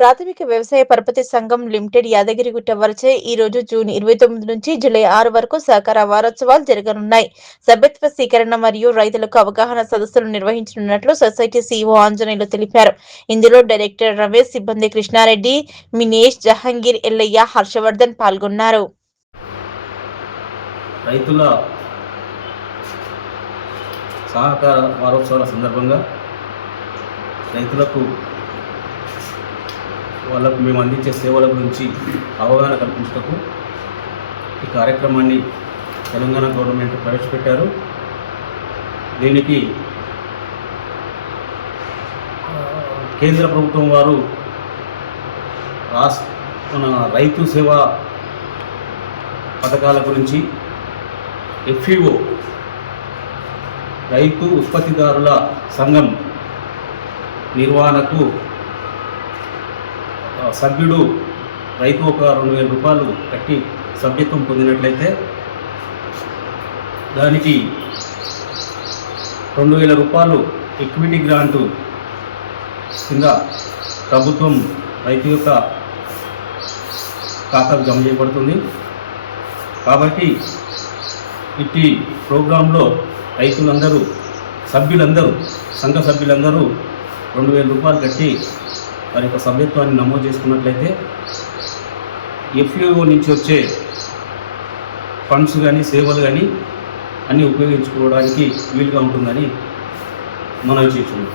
ప్రాథమిక వ్యవసాయ పరపతి సంఘం లిమిటెడ్ యాదగిరిగుట్ట వరచే ఈ రోజు జూన్ 29 నుంచి జూలై 6 వరకు సహకార వారోత్సవాలు జరగనున్నాయి. సభ్యత్వ స్వీకరణ మరియు రైతులకు అవగాహన సదస్సులు నిర్వహించనున్నట్లు సొసైటీ సీఈఓ ఆంజనేయులు తెలిపారు. ఇందులో డైరెక్టర్ రమేష్, సిబ్బంది కృష్ణారెడ్డి, మినేష్, జహంగీర్, ఎల్లయ్య, హర్షవర్ధన్ పాల్గొన్నారు. రైతుల సహకార వారోత్సవాల సందర్భంగా రైతులకు వాళ్ళకు మేము అందించే సేవల గురించి అవగాహన కల్పించటకు ఈ కార్యక్రమాన్ని తెలంగాణ గవర్నమెంట్ ప్రవేశపెట్టారు. దీనికి కేంద్ర ప్రభుత్వం వారు మన రైతు సేవా పథకాల గురించి ఎఫ్ఈఓ రైతు ఉత్పత్తిదారుల సంఘం నిర్వహణకు సభ్యుడు రైతు ఒక 2,000 రూపాయలు కట్టి సభ్యత్వం పొందినట్లయితే దానికి 2,000 రూపాయలు ఈక్విటీ గ్రాంటు కింద ప్రభుత్వం రైతు యొక్క ఖాతాకు జమ చేయబడుతుంది. కాబట్టి ఇట్టి ప్రోగ్రాంలో రైతులందరూ సంఘ సభ్యులందరూ 2,000 రూపాయలు కట్టి వారి యొక్క సభ్యత్వాన్ని నమోదు చేసుకున్నట్లయితే ఎఫ్ఈఓ నుంచి వచ్చే ఫండ్స్ కానీ సేవలు కానీ అన్నీ ఉపయోగించుకోవడానికి వీలుగా ఉంటుందని మనవి చేస్తున్నాం.